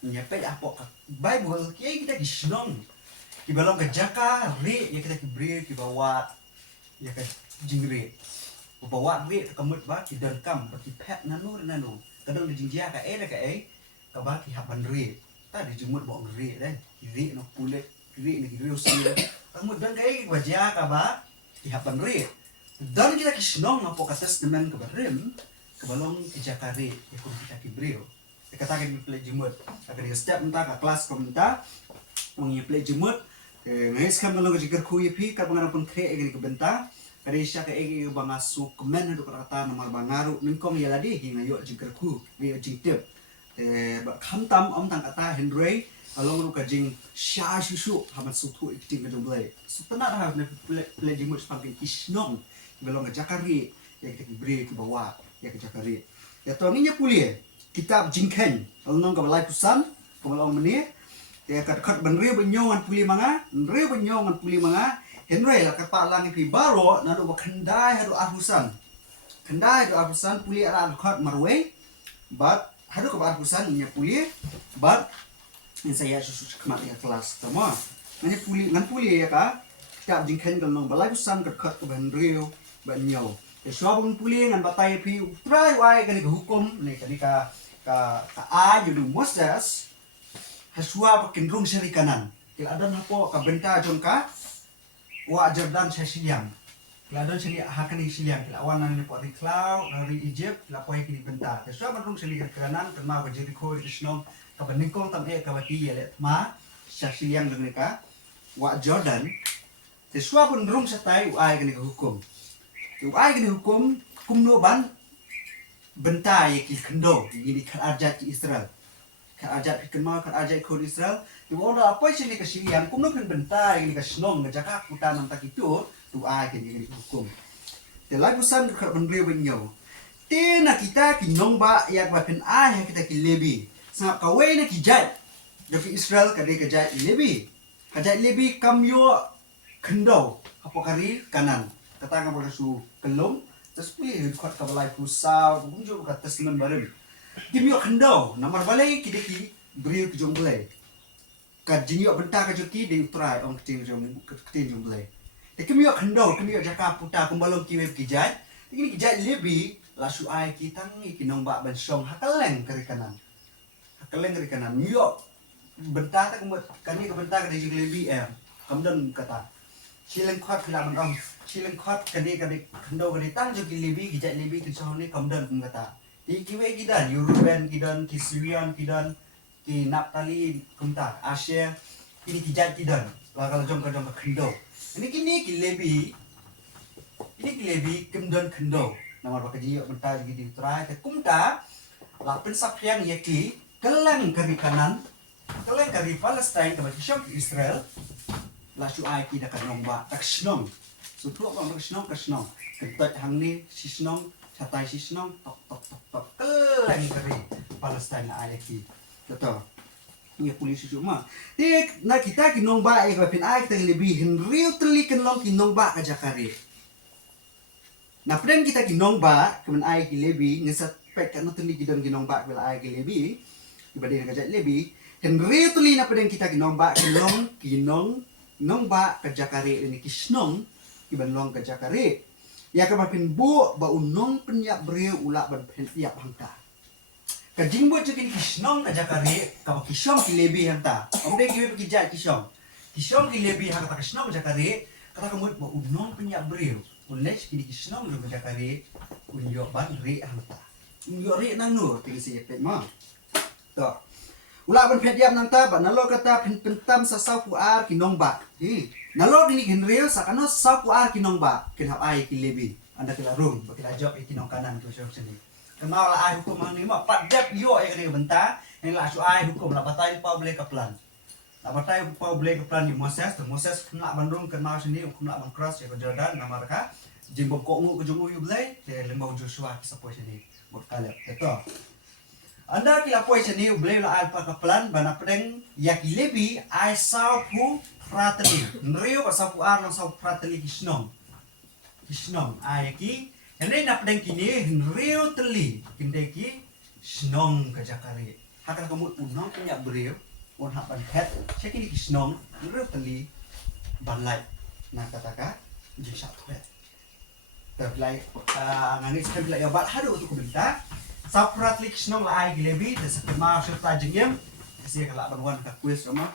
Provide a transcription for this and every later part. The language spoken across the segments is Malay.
Nyampe apa Bible kita kisnong kibalong ke jaka re ya kita kibri kibawa ya ke jingre bawa re kamut ba ki kam ki pet nanu kadang di jingjia ka ka ba ki haban re ta di jumut bo re dan re no pulet re ni re usia kamut dan wajah ka ba ki haban re dan kita kisnong apa ka testament ke barem kebalong ki jaka re ya ko kita kibri katakan di play jumut akan di step entah ke kelas komentar mengi play jumut ngais kam nalo jikar kuyi pi ka bangana pun kre egri ke benta kare sya ka egi banga su komen do kata nomor bangaru ningkong ya ladi hinga yo jikar ku wi jitip khantam om tang kata henry along ru ka jing sha shu hamat su tu ikting ke play su tena ha ne play jumut samping isnong belong ke jakari ya kita beri ke bawah ya ke jakari ya to nginya kuliah kitab jingken along ka balai pusan ko balong menir ya kat benre benyongan puli manga nre benyongan puli manga henry la kapa lang pi baro na do khandai hadu arhusan puli ara khat marwe but hadu ka arhusan nya puli but in saya susu kemat ya kelas tama ngani puli ngan puli ya ka kitab jingken galong balai pusan kat benre benyo ya swabung puli ngan batai pi try wai kani hukum ni kani ka a judu Moses haswa pakin rung seri kanan kila adan hapo ka benta jongka wa Jordan sesiam kila adan seli hakani siam kila awan ni po riklau dari Egypt kila po kini benta haswa rung seri kanan kema ka Jericho isnom ka beningkong tam ka bati ya ma sesiam dengan ka wa Jordan haswa pun rung setai ai kini hukum kumno ban benta ya ki kendo ini kan ajat Israel kan ajat kenal kan ajat kod Israel di wala apa sih ni kesilian kumno kan benta ini ka snong ngajak kutan nam tak itu tu ai kan ini hukum de lai busan ka benre benyo te na kita ki nongba ya ba pen ai kita ki lebi sa kawe na ki jat jadi Israel ka de ka jat lebi kamyo kendo apa kari kanan kata ka su kelum terus pilih kuat ka balai pusau bunjo ka testament barem kimyo kendo namar balai kideki beri ke jonglai ka jinyo benta ka joki de utrai ong ketin jonglai de kimyo kendo kimyo jaka puta kumbalong kiwe kijat ini kijat lebi lasu ai kitang ikinong ba ban song hakaleng kari kanan myo benta ta kumot kani ka benta ka de lebi kamdan kata sileng khot kila mandong sileng khot kadi kendo kadi tang jo lebi kijat lebi ki sahone kamdan kum kata di kiwe kidan Ruben kidan ki Simeon kidan ki Naphtali kumta Asher ini kijat kidan bakal jong ka kendo ini ki lebi kamdan kendo namar bakaji benta di utrai ke kumta la pensap yang yaki keleng kari kanan keleng kari Palestine ke syam Israel lasu ai ki dakan nomba tak snong sutu apa tak snong ketat hangni sisnong satai sisnong tok keleng kari Palestine ai ki betul ini polisi cuma dek na kita ki nomba ai ka pin ai kita lebih henriu teli ken long ki nomba ka jakari na pren kita ki nomba kemen ai ki lebih ngesat pek kan teli ki don ki nomba bela ai ki lebih dibanding ka jak lebih henriu teli na pren kita ki nomba ki long ki nongba ka jakare ini kisnong ibanlong ka jakare ya ka bapin bu ba unong penyak breu ula ban penyak hangta ka jingbo cekin kisnong ka jakare ka kisong ki lebi hangta omde ki kijat kisong ki lebi hangta kisnong jakare kata kamut ba unong penyak breu ules ki kisnong ka jakare unyo ban re hangta unyo re nang nu tingsi pet ma to ula ban phet yam nang ta ba nalo kata pentam sa sau puar ki nongba nalo ini genreo sakano sau puar ki nongba ken hap ai ki lebi anda kila rum ba kila job ki nong kanan tu so sini kenal ai hukum ni ma pat dep yo ai kene benta en la su ai hukum la batai pa boleh ka plan la batai pa boleh ka plan ni Moses kena bandung kenal sini kena ban cross ya Jordan nama ka jimbo ko ngu ko jumu yu blai te lembau Joshua ki sapo sini bot kalep to anda kila poin sini boleh la alpa ka plan bana pedeng yaki lebi ai sau pu frateli nrio ka sau ar no sau frateli kisnong ai ki ene na pedeng kini nrio teli kindeki snong ka jakare hak kamu unong punya beriu un hak ban pet cek ini kisnong ngeru teli ban lai nah katakan jadi satu pet terlai ngani sekali lai obat hadu untuk kubinta saprat lik kisnong lai gilebi dan mau serta jengem kasi kalak banwan ka quiz sama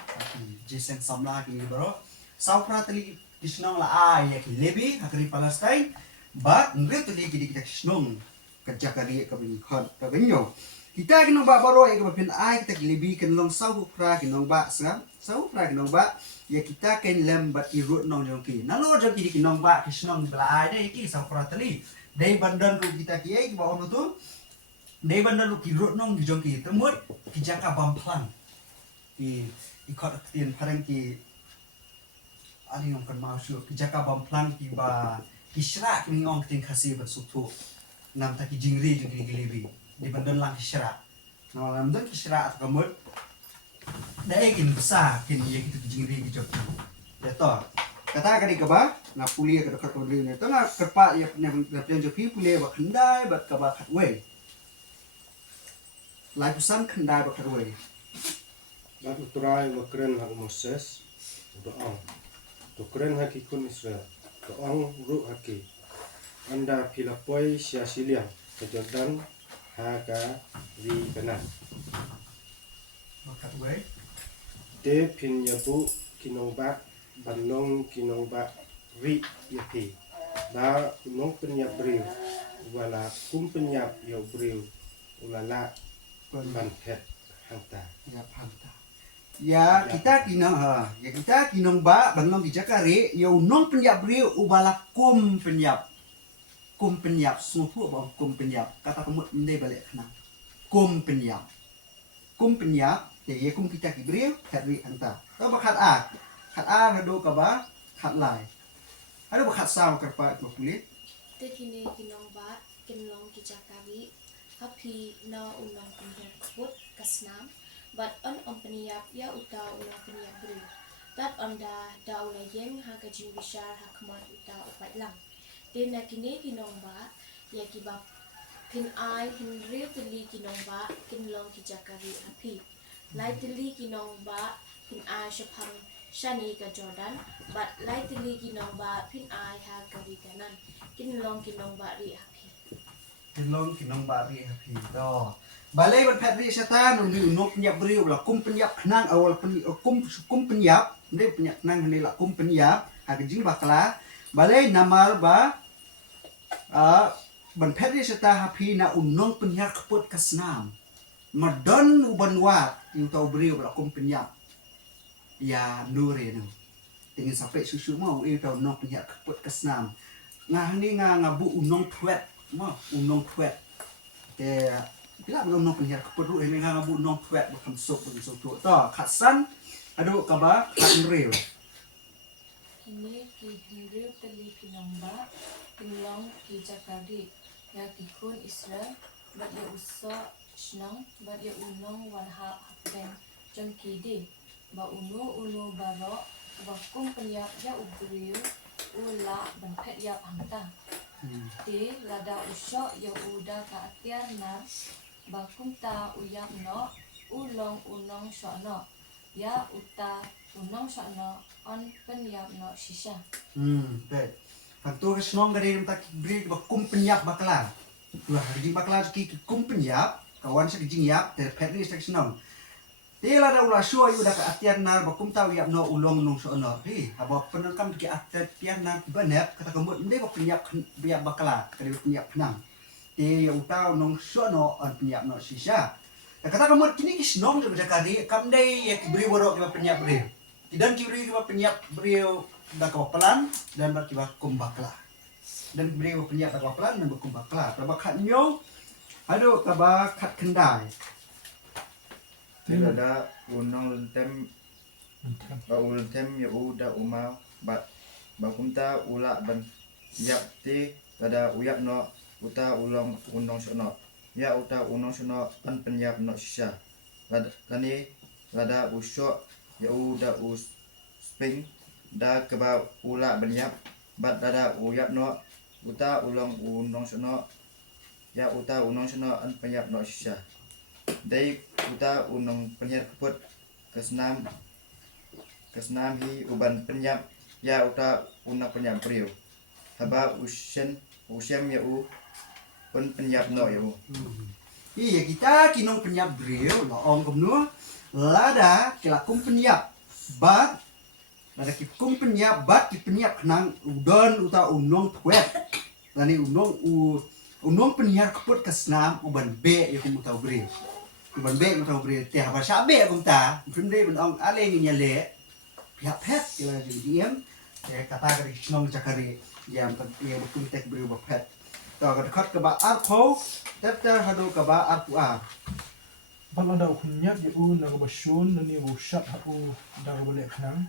jisen samla kini bro saprat lik kisnong lai ya gilebi hakri Palestine bat ngeru teli kita kisnong kerja kabin khot kabinyo kita kinong ba baro ay kapapin ay kita kilibi kinong sahu pra kinong ba sa sahu pra kinong ba ya kita ken lembat irut nong jongki nalo jongki di kinong ba kisnong bela ay dai ki sahu pra tali dai bandan ru kita ki ay ba ono tu dai bandan ru kirut nong jongki temut ki jaka bamplang ki ikot tien parang ki ani nong kan mau syu ki jaka bamplang ki ba kisra ki ngong tin khasi bersutu nam ta ki jingri gilibi di bandan lang kisra nah bandan kisra at kamut daegin besar kin ye gitu jingri gitu ya to kata kali ka ba na puli ka dekat puli ne to na kerpa ya na plan jopi puli ba khandai ba ka ba khatwe lai pusan khandai ba khatwe Lalu turai wakren hak Moses doang tukren hak ikun Israel doang ru haki anda pilapoi sia siliang ke Jordan haga ri kanan makat we te pin yabu kinongba banong kinongba ri yati da nong penyap briu wala kum penyap yo briu ulala ban pet hangta ya panta ya kita kinong ya kita kinong ba banong di jakare yo nong penyap bri ubalakum penyap kum penyap semua bang kum penyap kata kamu mende balik kena kum penyap ya kum kita kibri kari anta kau bakat hado kaba khat lai ada bakat saw kerpa itu kulit te kini kinong ba kinlong kijakari happy na unang penyap kebut kasnam but on penyap ya uta unang penyap beri dat onda da ulayeng haga jing bishar hakmat uta upat lang te na kini kinong ba ya kibab kin ai hinri tili kinong ba kinlong kijakari happy lai tili kinong ba kin ai shapang shani ka Jordan but lai tili kinong ba pin ai ha kari kanan kinlong kinong ba ri happy kinong bari happy do balai ban pet ri setan undi unok penyap beri ulah kum penyap nang awal kum penyap ndai penyap nang ni la kum penyap haga jing bakala balai namar ba ban pet ri seta happy na unong penyap keput kasnam madon uban wat yu tau beri ulah kum penyap ya nure nang tingin sampai susu mau tau unong penyap keput kasnam ngah ni ngabu unong twet mau unong twet ke bila belum nong penyiar keperlu ini ngabu nong twet bukan sok tu to khasan aduh kaba khat real Kini ki hindu teli kinamba kinlong ki jakari ya kikun Israel bat ya usa shnang bat ya unong wanha hapden jam kidi ba unu baro ba kum penyap ya ubriu ula ban pet ya hangta ti lada usha ya uda ka atiar na ba kum ta uyap no ulong unong shono ya uta unong shono on penyap no shisha baik Faktor senong dari tak beri kum penyap bakalan dua hari bakalan ki kum penyap kawan sekejing yap ter petri senong Tela da ulah syua yu da ka atian nar bakum tahu yap no ulong nong sono hi aba penangkam ki atian nar banep kata kemut ndai ba penyap biap bakala kali penyap penang te utau nong sono on penyap no sisa kata kemut kini ki senong da kali kam dai ya ki beri borok ki penyap beri dan ki beri ki penyap beri da ka pelan dan ba ki kum bakala dan beri penyap da ka pelan dan bakum bakala ba khat nyo aduh ka ba khat kendai Ada unang lentem lentem ya udah umau bakumta ula ban yap ti ada uyap no uta ulong unong sono ya uta unong sono an penyap no sisa lani lada usok ya udah sping da keba ula benyap bat dada uyap no uta ulong unong sono ya uta unong sono an penyap no sisa Dai uta unong penyat keput kesenam hi uban penyap ya uta unak penyap priu. Haba usyam ya pun penyap no ya Iya kita kinong penyap bril la ong kumno lada kilakum penyap bat lada kikum penyap bat ki penyap nang udon uta unong twet lani unong penyap keput kesnam uban be ya kum tau bril uban be kum tau bril te haba sya be kum ta pinde ben ong ale ni nyale pihak pet kila diem ya kata kari kinong jakari yang penting kum tek bril ba petต่อกันคัดกระบะอาร์โพเต็มแต่ฮัดดูกระบะอาร์ปูอา Balada ukunyap ya u na gaba shun lani bu shat ha u da gaba le khnang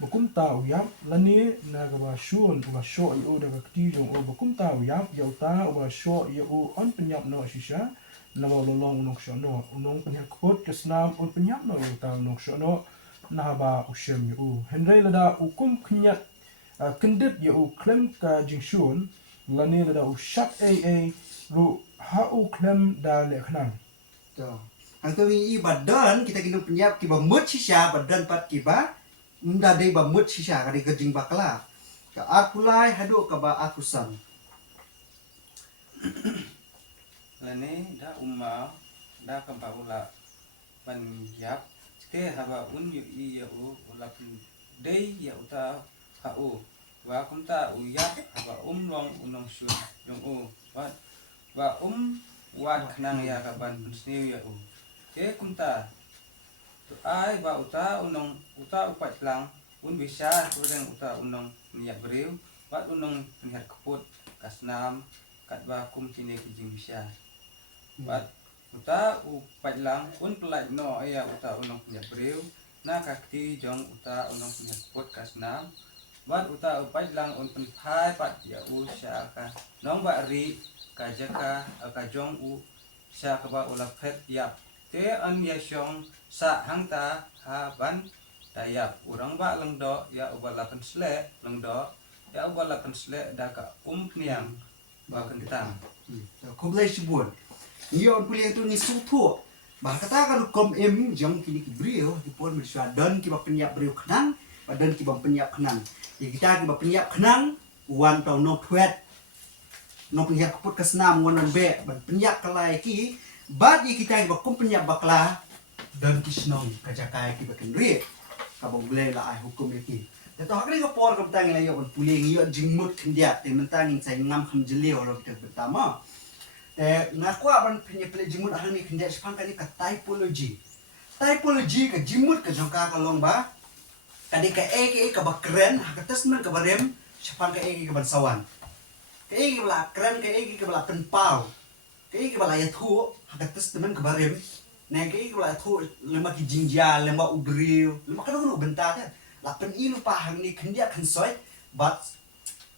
bakum ta u yap lani na gaba shun u sho ya u da ga kti jong u bakum ta u yap ya ta u sho ya u on penyap no shisha na ba lolong nok sho no unong penyap khot kesnam on penyap no ya ta nok sho no na ba u shem ya u henry lada ukum knyat kendit ya u klem ka jingshun lani lada u shat lu ha u klem da le khnang Ang tawi i badan kita kinong penyap kiba mut shisha badan pat kiba mda dei ba mut shisha kadi gejing bakla ka arpulai hadu ka ba akusan lani da umma da kampa ula pan yap te haba un yu I ya u ula pun dei ya uta ha u wa kumta u yap haba long unong shun yong u wa wat khnang ya ka ban sniu ya u te kumta tu ai ba uta unong uta upat lang un bisa kurang uta unong niat beriu ba unong niat keput kasnam kat ba kum kini kijing bisa ba uta upat lang un pelaj no ya uta unong niat beriu na kakti jong uta unong niat keput kasnam ba uta upat lang un penpai pat ya u sya ka nong ba ri ka jaka ka jong u sya ka ba ula phet yap te an ya syong sa hang ta ha ban dayap urang ba lang do ya ubala kan sle lang do ya ubala kan sle da ka niang ba kentang komplai sibun iyo puliang tu ni sutu bah kata kan kom em jong kini ki brio di pon bersua dan ki ba penyap brio khnang badan ki ba penyap khnang ya kita ki ba penyap khnang wan tau no twet no penyap kaput kasnam wan be ban penyap kalai ki bad ye kita bakum penyap bakla dan kisnong kajakai ki bakin ri kabong ble la ai hukum ki to hakri ko por kam tang yo ban puling yo jingmut khindia te mentang sai ngam kham jeli olo kita pertama te ngakwa ban penyap ple jingmut hang ni khindia sepang kali ka typology ka jingmut ka jongka ka long ba kadi ka ka bakren hakatas men ka barem sepang ka ka ban sawan ka ka bala kren ka bala penpau cái bala ya thu hakatas teman kebarim nah cái bala thu lema ki jingja lema ubriu lema kan nu benta ta la pen ilu pahang ni kendia kan soi but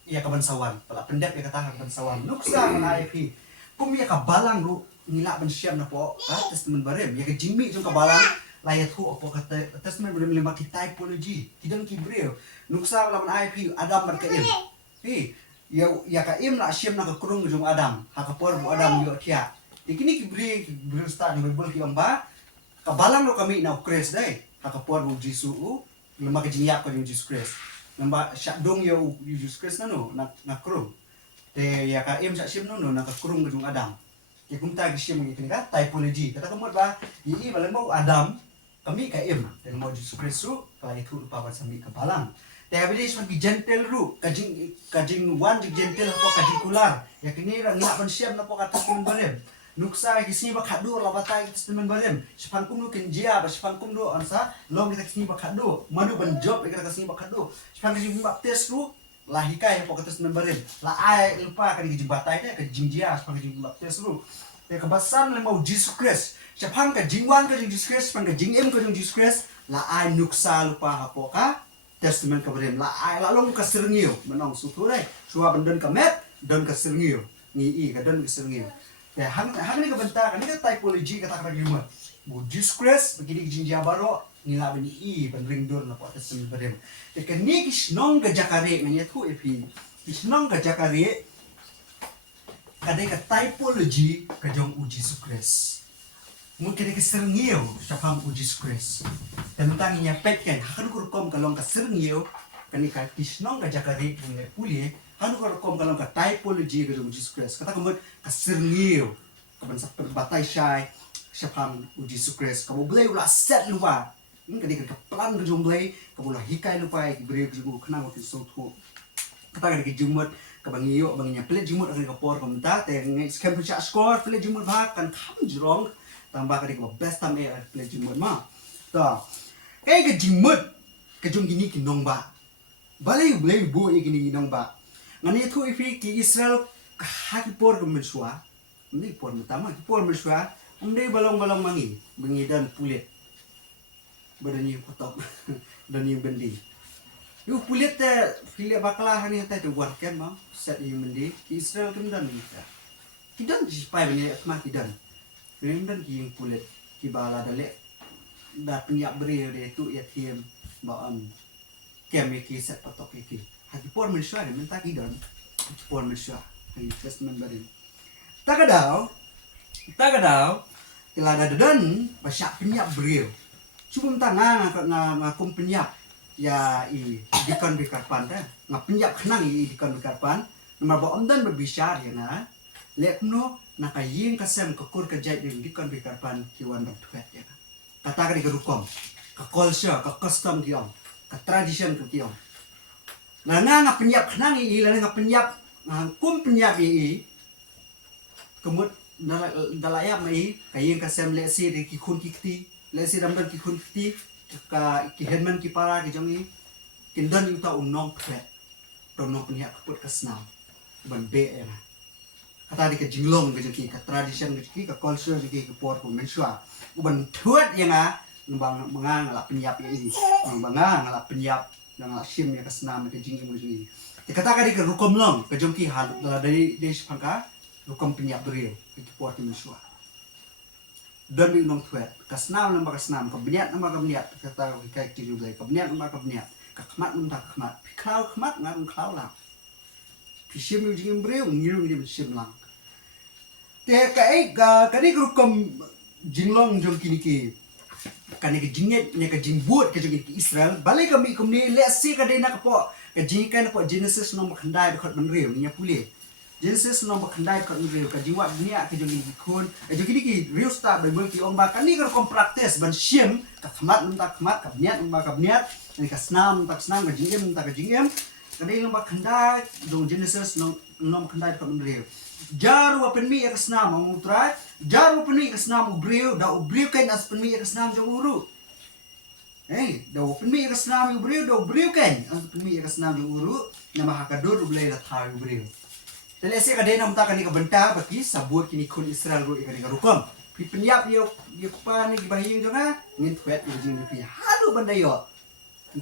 ya kaban sawan bala pendep ya kata kaban sawan nuksa na IP kum ya ka balang ru nila ban siam na po atas teman barim ya ka jimmi jong ka balang la ya thu opo kata atas teman barim lema ki typology kidang ki briu nuksa la ban IP adam berkaim ya ka im na siam na ka kurung jong adam ha ka por bu adam yo tia ikini ki bri start ni bol ki amba ka balang lo kami na kres dai ha ka por bu jisu u lema ka jinyak ka jong jisu kres lema syak dong yo jisu kres na kurung te ya ka im syak siam na ka kurung jong adam ki kum ta ki siam ni ka typology kata kamot ba i balang mau adam kami ka im te mo jisu kres su ka itu pa ba sami ka balang Tapi sebagai gentle ru, kajing wan jik gentle apa kajing kular. Ya kini orang nak pensiap apa kata teman barem. Nuksa kisni bakadu labatai kita teman barem. Sepangkum lu kenjia, sepangkum lu ansa long kita kisni bakadu. Madu banjob kita kisni bakadu. Sepang kajing baptis ru lahikai apa kata teman barem. La ai lupa kajing jimbatai deh kajing jia sepang kajing baptis ru. Ya kebasan lemau Jesus Christ. Sepang kajing wan kajing Jesus Christ, sepang kajing em kajing Jesus Christ. La ai nuksa lupa apa ka testament kabarem la ai la long ka serngio menong sutu dai suwa benden ka met don ka serngio ni ka don ka serngio ya hang ni ka benta kan ni ka typology kata kata gimana bu Jesus Christ begini jinja baro ni la beni ben ring don la po testament kabarem te kan ni kisnong ka jakare nganya tu epi kisnong ka jakare kadai ka typology ka jong u Jesus Christ mungkin ke serengio siapa uji sukres dan tentangnya peken kan kurukom kalong ke serengio kan ikan tisnong ke jakari punya pulih kan kurukom kalong ke typology ke uji sukres kata kemudian ke serengio kapan sampai batai syai siapa uji sukres kamu boleh ulah set lupa kan ke pelan ke jumlah kamu ulah hikai lupa beri ke jumlah kenal waktu sotu kata ke jumut kabangio banginya pelet jumut akan kapor komenta teng skam punya skor pelet jumut bahak kan kam jerong tambah kali best time pelet jumut mah ta kayak ke jumut ke jung gini kinong ba balai boleh bu gini kinong ba ngani tu ifi ki Israel haki por kemensua ini por utama ki por mensua balong mangi bengi dan pulet badannya kotor dan yang bendi yu pulit teh pilih baklah hani teh tu buat kem mah set yang mendi Israel kemudian kita jipai bani mah kita kemudian yang pulit kibala dalek dah penyak beri dia tu ya tim baam kem iki set patok iki hati por manusia ni minta kita por manusia ini testament bari tak ada kalau ada dan pasyak penyak beri cuma tangan ngakum penyak ya dikan bikarpan dah ngapenjak kenang dikan bikarpan nomor ba dan berbicara ya na lekno nakaying kasem kekur kejait yang dikan bikarpan kiwan bertuet ya kata ka digerukom ka culture ka custom kiong ka tradition kiong na ngapenjak kenang la ngapenjak kum penjak kemud dalaya mai kaying kasem lesi di kikun kikti lesi damdan kikun kikti ka kihenman ki para ki jongi kindan yuta unong pet ronong punya kaput kasnam ban be ya kata di ke jinglong ke jeki ka tradition ke jeki ka culture jeki ke por ko mensua uban thuat yang bang mengang la penyap ya ini bang la penyap nang la sim ya kasnam ke jingi mu jingi kata ka di ke rukom long ke jongki hal dari sepangka rukom penyap beriu ke por ko mensua dan di unong tuet kasnam nama kasnam kebenyat nama kebenyat kata kayak tiru belai kebenyat nama kebenyat kemat nama kemat pikau kemat ngarung klau lang pisim yu jingim breu ngiru ni pisim lang te kai kani grukom jinglong jong kini ki kani ke jinget ne ke jingbut ke jong ki Israel balik kami kumni lesi ka dena kapo ke jingkan po Genesis nomor khandai khot menreu nya pulih Genesis nomor khandai kat reu ka jiwa dunia ke jogi kun jogi ki real start bible ki ong ba kan ni kan praktis ban shim ka khmat nta khmat ka niat ba ka niat ni ka snam ka jingem nta ka jingem ka dei nomor khandai do Genesis nomor khandai kat reu jar wa penmi ka snam ong utrai jar wa penmi ka snam ubreu da ubreu kan as penmi ka snam jong uru da wa penmi ka snam ubreu da ubreu kan as penmi ka snam jong uru nama hakadur ulai la thai ubreu dan ese ka dena mta kani ka benta baki sabut kini kun Israel ro ikani ka rukom pi penyap yo pa ni bahing jonga ngin twet yo jing pi hadu bandayo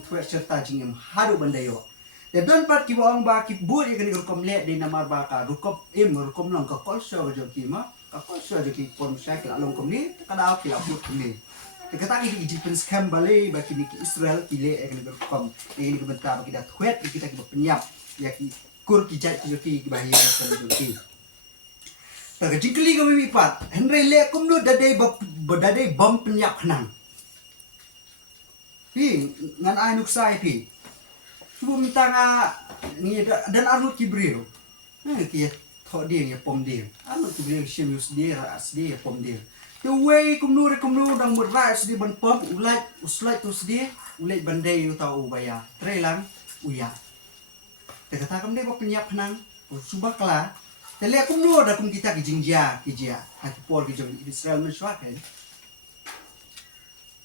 twet serta jingem hadu bandayo dan don pat ki bawang ba ki bur ikani ka rukom le de namar ba ka rukom rukom long ka kolso jo ki ma ka kolso jo ki pon syakil along kom ni ka da ki abut ni kata ki Egyptian scam bale baki ni Israel ki le ikani ka rukom ini ka benta baki da twet kita ki penyap ya ki kur kijat ki bahaya sama ki tak jingkli kami mipat Henry le kum lu dadai bom penyap kenang pi ngan ai nuksai pi cuba minta ni dan Arnold Kibril ki tho dia ni pom dia Arnold Kibril simus dia ras dia pom dia the way kum lu dang murai sedi ban pom uslai tu sedi ulai bandai tau baya trelang uya kata kamu dia penyap penang subah kelar tele aku nu ada kum kita kijingjia hati por kijong Israel mensuak kan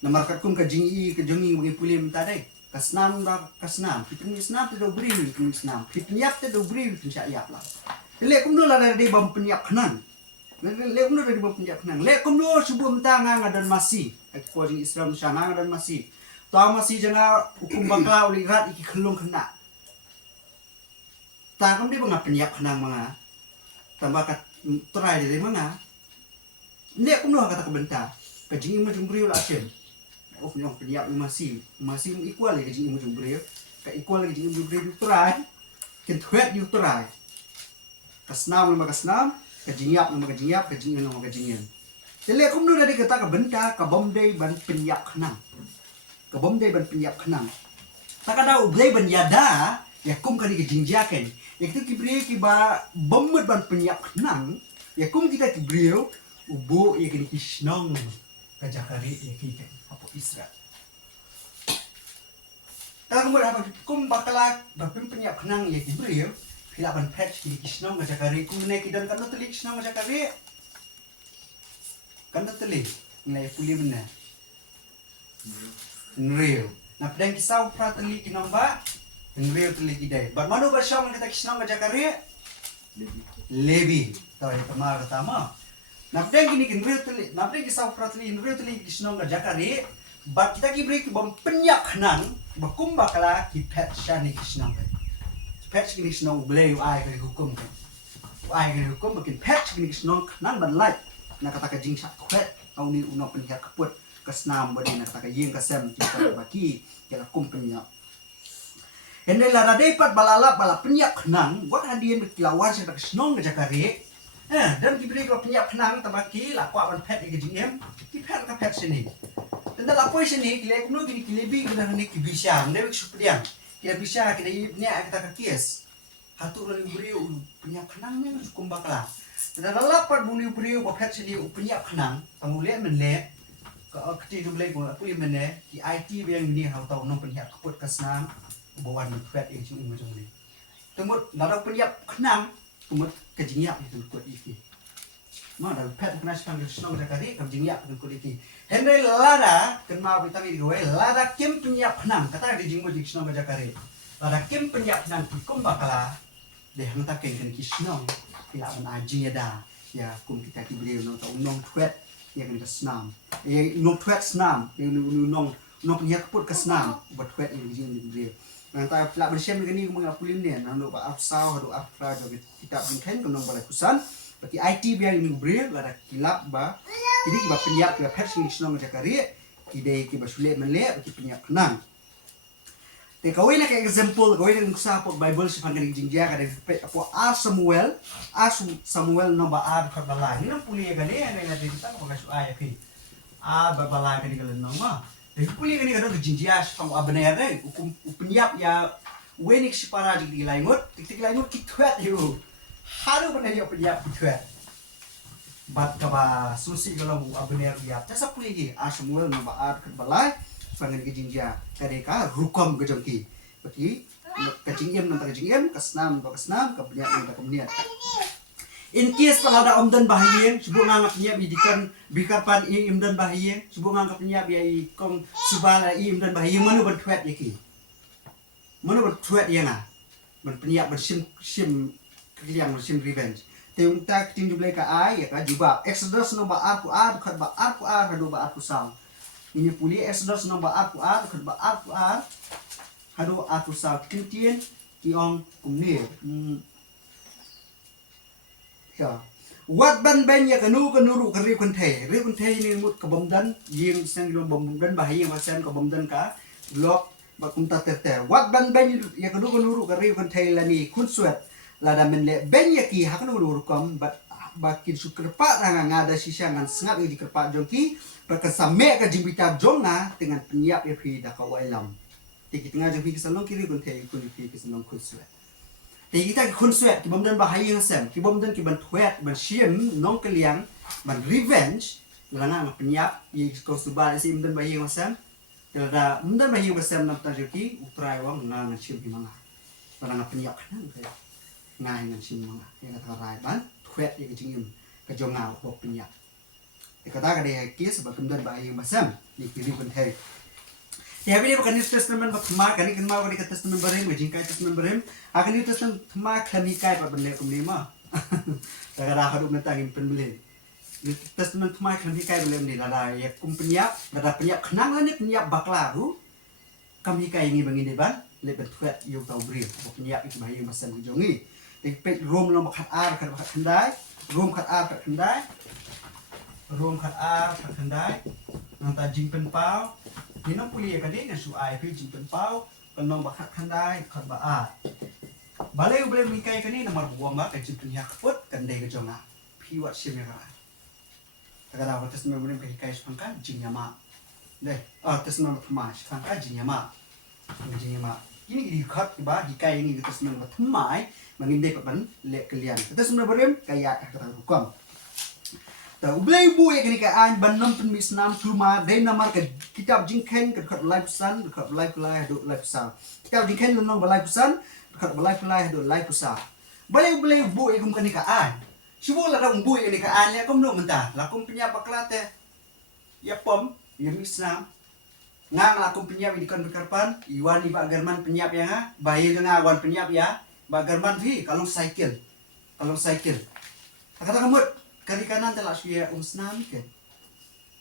namar kat kum kijingi bagi pulim tadi kasnam pitun isnam tu dobri pitun isnam penyap tu dobri pitun syayap lah tele kum nu ada di bom penyap penang le kum nu ada di bom penyap penang le kum nu subuh tangan dan masih hati por Israel mensuak dan masih tahu masih jangan hukum bangla ulirat iki kelung kena takam dia banga penyak kenang manga tambah kat try dari manga ni aku noh kata kebenta kajing imu jumbriu la sem oh nyong penyak masih equal lagi kajing imu jumbriu ka equal lagi kajing imu jumbriu try ken thwet you try kasnam nama kasnam kajing yap nama kajing yap kajing nama kajing Jadi aku menurut dari kata kebenda kabomdei ban penyak kenang. Kabomdei ban penyak kenang. Tak ada ublei ban yada ya kum kali ke jingjaken. Ya kita kibri kiba bomud ban penyak kenang. Ya kum kita kibriu ubu ya kini kisnong kajakari ya kiken apa Israel. Tak kemudian apa kum bakalak bapin penyak kenang ya kibriu hilapan patch kini kisnong kajakari kum naik dan kan telik kisnong kajakari. Kan telik nilai pulih benar. Real. Nah, pedang kisau prateli kinong ba? Real teli kidai. But manu basyam kita kisnong kajakari Levi. Tahu yang pertama. Nah, pedang kini real teli. Nah, pedang kisau prateli real teli kisnong kajakari. But kita kibri kibam penyak kenang bakum bakala ki pet shani kisnong kai. Pet kini kisnong boleh ai kini hukum kai. Ai kini hukum makin pet kini kisnong kenang ban light. Nak kata ke jing sak kwet au ni unok penyak keput kesnam bodi nak kata ke yeng kesem kita baki kira kum penyak. Hendai lara dapat balalap balap penyak kenang buat hadian berkilawan sedak senong ke jakari. Dan diberi ke penyak kenang tabaki lah kuat ban pet ke jing em ki pet ke pet sini. Dan dalam apa sini kile kumno gini kilebi kita ni kibisya dewe supriang. Kila bisa kita ibnya kita ke kies. Hatur lan beri penyak kenang ni kum bakala. Dan lapat buli beriu bapet sini penyak kenang tamulian menle ke keti dulai gua puli menle ki IT yang ni hau tau nom penyak keput kesnam bawan pet yang cuma macam ni. Temut lara penyak kenang temut kejinyak itu kut iki. Ma dah pet kena sepan ke senong zakari kejinyak itu kut iki. Hendai lara kena bitami gue lara kim penyak kenang kata di jingmo jing senong zakari. Lara kim penyak kenang kum bakala deh hentak keng ki senong tidak menaji ada ya kum kita kibri nong twet yang kita senam nong twet senam yang nong punya keput ke senam buat twet yang kibri nah tak pelak bersiam dengan ni mengapu limnya nah untuk afsau atau afra juga kita bingkai ke nong balai kusan bagi IT biar ini kibri lada kilap ba jadi kiba penyak kiba patch ni senong jakari kidai kiba sulit menle bagi penyak kenang. Te kawin na kay example kawin ng sa po Bible sa panggaling jingja kada po Samuel no baad ka balay ni puli gani ana na dito ko kaso ay ki babalay kani kalan no ma te puli gani kada jingja sa pang abner re upenyap ya wenik si para jing laingot tik laingot kitwet yo haru ba na yo penyap kitwet bat ka ba susi kalau abner ya sa puli gi Samuel no baad ka balay pangan kejingja kadeka rukom kejongki bagi kejingem nanti kejingem kesnam kepenyak nanti kepenyak in case kalau ada omdan bahaya sebut nganggapnya bidikan bikarpan imdan bahaya sebut nganggapnya biai kong subala imdan bahaya mana bertuat yaki mana bertuat ya na berpenyak bersim keliang bersim revenge tiung tak ting jubli ka ai ya ka jubab Exodus nomor aku khat ba aku hadu ba aku sam ini puli Exodus nomor aku khat ba aku hadu aku sam kintien kiong kumni ya wat ban ben ya kanuru kari kun thei ni mut ka bomdan ying sang lo bomdan bahaya masan ka bomdan ka lok ba kumta ter wat ban ben ya kanuru kari kun thei lani kun suat lada menle ben ya ki hakanu kam bakin sukerpa ranga ngada sisa ngan sengap di kerpa jongki berkesame ka jimbita jonga dengan penyiap ya pi da kawailam tiki tengah jongki kesalong kiri kun thei kun pi kesalong kun suat thì kita kun suat ki bomdan bahaya sem ki bomdan ki ban thuet ban shiem nong keliang ban revenge lana ma penyap i ko subal si bomdan bahaya sem kada bomdan bahaya sem nam ta joki utrai wang na na shiem ki manga lana penyap kan ka ngai na shiem manga ya kata rai ban thuet i ki jingim ka jonga ko penyap e kata ka de ki sebab bomdan bahaya sem ni ki ribun thai ya bila bukan New Testament bertema kali kenal kali ke Testament baru bejingkai Testament baru akan New Testament tema klanikai pada benda kumlima gara-gara hadu mentangin penbeli New Testament tema klanikai benda ni lada ya kumpenyap lada penyap kenang lah ni penyap baklaru kami kai ini bangin deban lebet kuat yo tau beri penyap itu bahaya masan kujongi pek rom lo makat ar kat makat kendai rom kat ar kat kendai rom kat ar kat kendai nanta jingpen pau ni nong puli kali na su ai pi jing pen pau penong bakat khandai khat ba a balai boleh mikai kani nomor buang ba ka jing pen ya keput kan dei ke jonga pi wat sim ya Kata apa testament boleh berhikai sepangka jinyama. Deh, testament bertema sepangka jinyama. Jinyama. Ini dikat tiba hikai ini testament bertemai mengindai papan lek kalian. Testament berem kayak kata hukum. Ublay bu ya kini kaan banam penmisnam kluma day namar ke kitab jingken ke dekat balai pusan dekat balai pulai duk balai pusan kitab jingken lenong balai pusan dekat balai pulai duk balai pusan balai bu ya kum kini kaan sibo la dong bu ya kini kaan ya kum no mentah lakum punya baklate ya pom ya misnam ngang lakum punya idikan berkarpan iwan iba german penyap ya ha bayar dengan awan penyap ya ba german fi kalau cycle kata kamu kali kanan telah suya senam ke.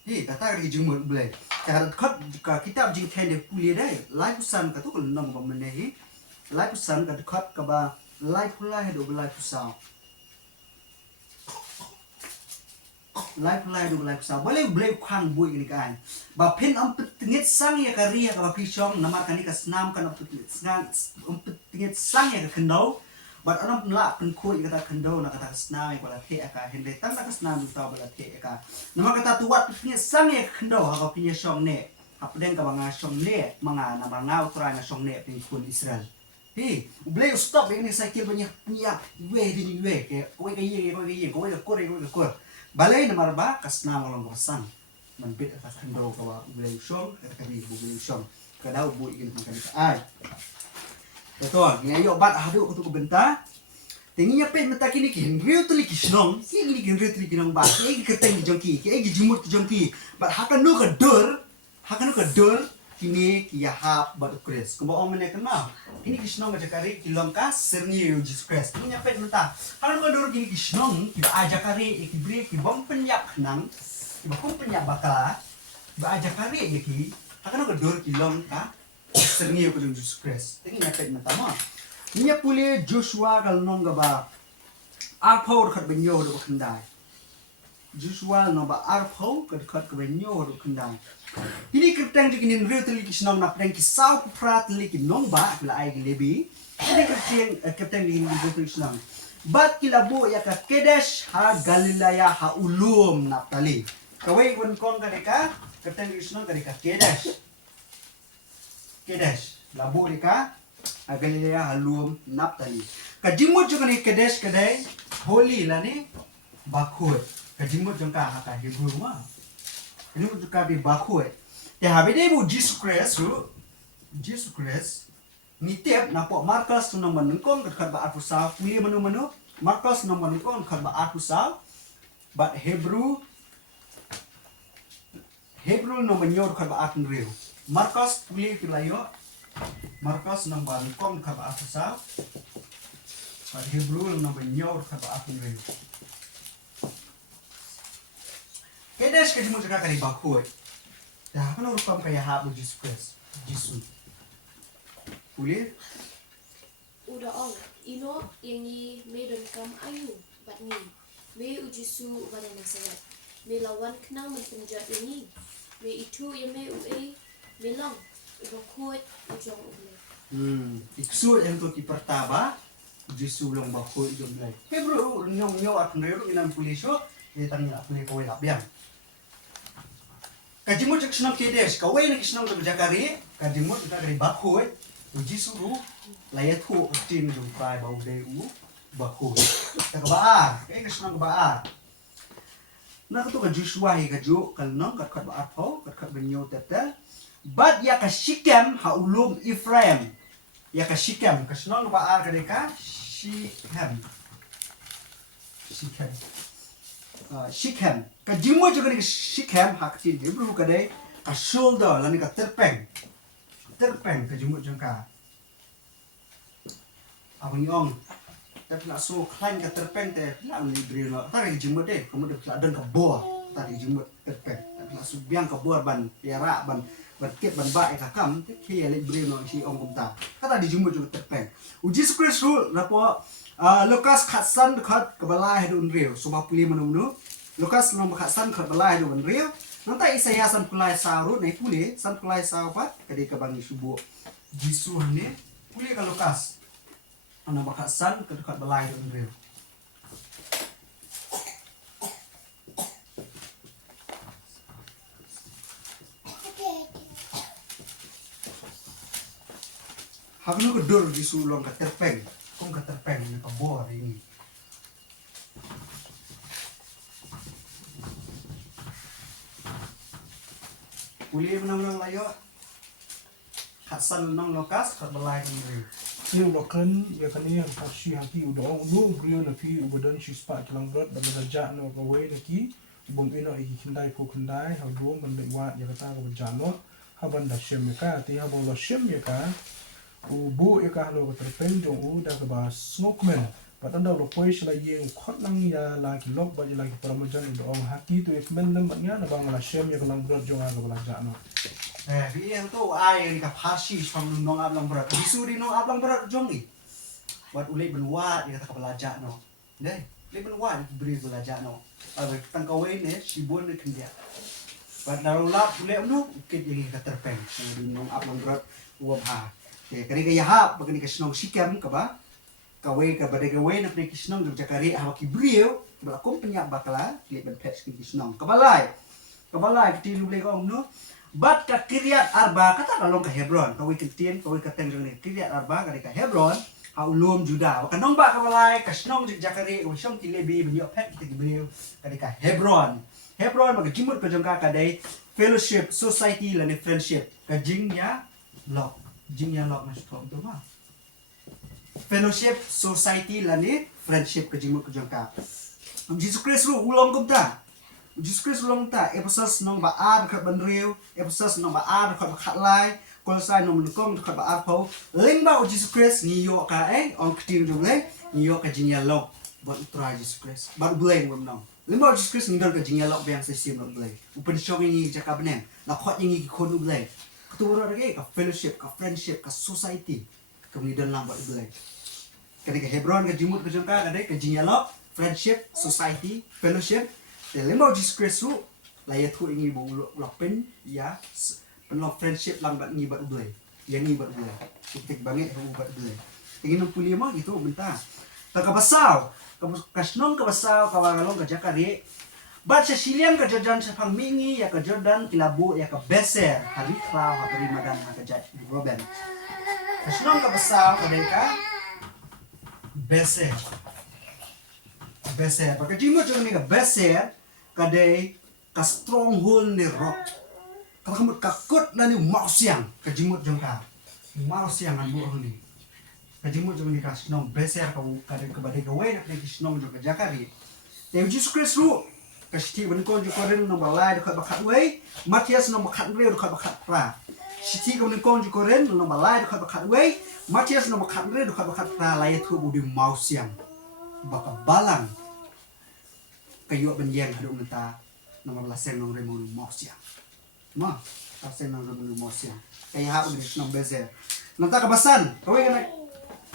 Hei kata kali jumur boleh. Cara kat kitab jing tende pulia dai. Lai pusan katu kalau nama menehi. Lai pusan kat kat kaba lai pulai do lai pusau. Lai pulai do lai pusau. Boleh khang bui ni kan. Ba pen tingit sang ya karia kaba pisong nama kani ka senam kan tingit sang ya kendau. But orang pelak penkui kata kendo nak kata senang kalau te aka hende tang nak senang tahu kalau te aka nama kata tuat punya sang ya kendo apa punya song ne apa den ka banga song ne manga na banga ukuran song ne pun Israel hi boleh stop ini cycle banyak punya we di we ke kowe ke ye kowe ke kor balai nama ba kasna ngolong kosan menbit atas kendo ka boleh song kata kami boleh song kadau bu ingin makan ai betul, ni ayo bat hadu kutu kubenta. Tenginya pet mata kini kin riu tuli kisnong. Si gini kin riu tuli kinong bat. Ki keteng di jongki, ki jumut di jongki. Bat hakan nu ka dor kini ki yahap bat ukres. Kumba om mene kenal. Kini kisnong ajakari kilong ka serni Jesus Christ. Tenginya pet mata. Hakan nu ka dor kini kisnong ki ajakari ki bri ki bom penyak nang. Ki bom penyak bakala. Ki ajakari ki. Hakan nu ka dor kilong ka sernia ko Jesus Christ. Tingin natin matama. Niya puli Joshua kal nong ba arpaw kat benyo do kandai. Joshua no ba arpaw kat benyo do kandai. Ini kertang dikinin real tali kisnong na preng kisaw prat tali kinong ba kila ay gilebi. Ini kertang dikinin real tali kisnong. Bat kilabo ya ka Kedesh ha Galilea ha ulum Naphtali. Kawai wan kon kadeka kertang kisnong kadeka Kedesh labu deka Galilea halum Naphtali. Kajimut juga ni Kedesh kedai holy lah ni bakut. Kajimut juga haka Hebrew mah. Ini juga bi bakut. Te habide bu Jesus Christ nitep napok Markus nomor nengkong dekat ba arpusal kuliah menu Markus nomor nengkong dekat ba arpusal ba Hebrew nomor nyor dekat ba arpusal Markus kuliah kilayo Markus nomor nengkong dekat ba arpusal ba Hebrew nomor nyor dekat ba arpusal Kedesh kajimut juga kali bakut. Dah apa nak kaya hab Jesus Christ Jesus boleh Uda ong, ino yang ni me don kam ayu, bat ni. Me ujisu pada nasarat. Me lawan kenang menpenjat yang ni. Me itu yang me ue, me long. Ubang kuat, ujong uble. Iksu yang tu pertama Jisu long bakul ujong uble. Hebrew nyong at nero inang pulisyo, tanya pulis kau yang biang. Kajimut cak senang Kedesh, kau yang senang tu berjakari, kajimut kita dari bakul. Uji suruh layat hu tin jumpai bau deu bakul. Kebaar, kayak kesenang kebaar. Nak tu ke Joshua ke jo kalnong kat baar pau kat benyo tetel. Bad ya ka Shikem ha ulum Ephraim. Ya ka Shikem kesenang kebaar ke deka Shikem. Shikem. Ka jimu juga ni Shikem hak tin Hebrew ka dei ka shoulder lani ka terpeng. Terpeng ke jumut jengka. Abang yong, tapi nak so klaim ke terpeng teh, nak libri lo. Tadi jumut deh, kemudian ada ke bor. Tadi jumut terpeng. Tapi nak so biang ke bor ban piara ban berkit ban baik kakam. Kia libri lo si ong kumta. Kata di jumut juga terpeng. Uji Kristus rule, napo Lukas khatsan dekat kebalai hedun riu. Subah pulih menu. Lukas nomor khatsan kebalai hedun riu. Nanti saya san kulai saru naik pulih san kulai saru pat kadai kabangi subuh Jisu ni pulih ke Lukas anak bakat san ke dekat balai dan real Hakno kedor di sulong keterpeng. Kong keterpeng ni kabor ini. Uli menang layo. Hasan nang lokas kat belai ni. Ni ulokan ya kani yang pasti haki udong nu brio na pi ubadan shispa kelang rot dan raja no kawe na ki bom ino iki kendai ko kendai ha dum bandai wat ya kata ko jano ha banda shem ka ti ha bolo shem ya ka bu ya ka lo ko terpen jong u da ka ba smokeman patanda lo poi sela yeng khot nang ya la ki lok ba ya la ki paramajan udong haki tu men nem nya na bang la shem ya kelang rot jong ha ka bala jano Biar tu ai ni kapasi sama nong ablang berat. Bisu di nong ablang berat jongi. Buat ulai benua dia kata belajar no. Deh, ulai benua dia beri belajar no. Abi tang kawin ni sibun ni kendia. Buat darulap ulai unu kit yang kata terpeng. Di nong ablang berat uap ha. Kani kaya ha, bagani kasnong sikam kaba. Kawin ka badai kawin nak ni kasnong jakari awak beriu. Belakum penyak bakala dia ben pet kasnong. Kabalai. Kabalai kita ulai kau no. Bat ka Kiryat Arba kata kalong ka Hebron kawi ketien kawi kateng ni Kiryat Arba ka Hebron ha ulum Juda wa kanong ba kabalai ka snong jakari wa shong kilebi benyo pet kita beliau ka Hebron maka jimut ka jongka ka dai fellowship society la ni friendship ka jingnya lok na stop tu ma fellowship society la ni friendship ka jimut ka jongka Jesus Christ ru ulong kumta Jesus Christ ulong ta episode nong baar kat benriu episode nong baar kat bakat lai kolosai nong menukong kat baar pau limba Jesus Christ niyo ka on ketin jule niyo ka jinya lok buat utra Jesus Christ baru blame wem nong limba Jesus Christ ngidol ka jinya lok biang sesim lok blame upen shong ini jaka benem na khot yang kon blame ketura lagi ka fellowship ka friendship ka society ka ngidol lang buat blame kadang ka Hebron ka jimut ka jangka kadang ka jinya lok friendship society fellowship lemau Jesus Christ tu layak tu ingi bulu lapen ya penlok friendship lang bat ni bat ulai yang ni bat ulai kita banget hu bat ulai ingin puli mah gitu bentar tak kabasau kasnong kabasau kawangalong ka jakari baca silian ka jajan sepang mingi ya ka Jordan kilabu ya ka beser hari klau ha beri madan ha ka jat Robin kasnong kabasau ka deka beser pakai jimut jangan ni ka beser kadai ka stronghold ni rock kalau kamu kakut na ni mau siang ka jimut jangka mau siang an buang ni ka jimut jangan ni ka snom beser ka kadai ka badai ka we nak ni snom jangka jakari te Jesus Christ ru ka sti ban ko ju koren no balai ka bakat we Matias no bakat we ka bakat pra sti ka ban ko ju koren no balai ka bakat we Matias no bakat we ka bakat pra lai tu budi mau siang baka balang kayu benyang hadung neta nama belaseng nong remu mosia ma belaseng nong remu mosia kaya ha udah senang bezer nanta kabasan kau yang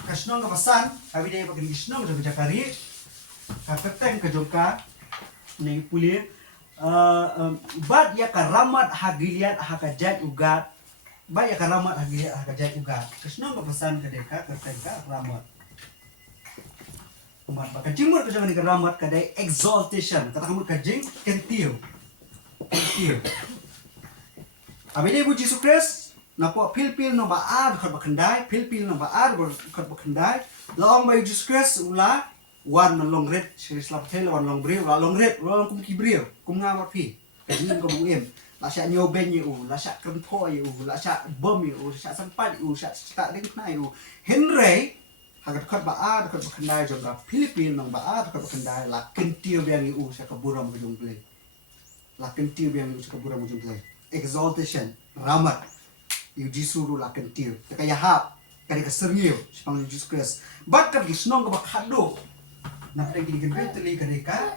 kasnong kabasan abi dia pakai kasnong jadi jakari kaketeng kejongka ning puli bad ya karamat hagiliat hakajat ugat bad ya karamat hagiliat hakajat ugat kasnong kabasan kadeka kaketeng ramat umat bakal jimur ke jangan keramat kadai exaltation kata kamu kajing kentiu abi dia Jesus Christ napo pil no baad khot bakandai pil no baad khot bakandai long by Jesus Christ ula wan long red series lap tel wan long breu long red long kum kibreu kum ngamat pi kajing ko buem la sya nyoben yu la sya kentho yu la sya bom yu sya sempat yu sya tak ding na yu Henry agar khot baad khot bakandai jongka Filipin nang baad khot bakandai la kentiu biang yu sa kaburam bujung play la kentiu biang yu sa kaburam bujung play exaltation ramat yu jisuru la kentiu kaya hap kaya keserniu sepang Jesus Christ bakar gisnong ka bakhado na pag gigibetli kadeka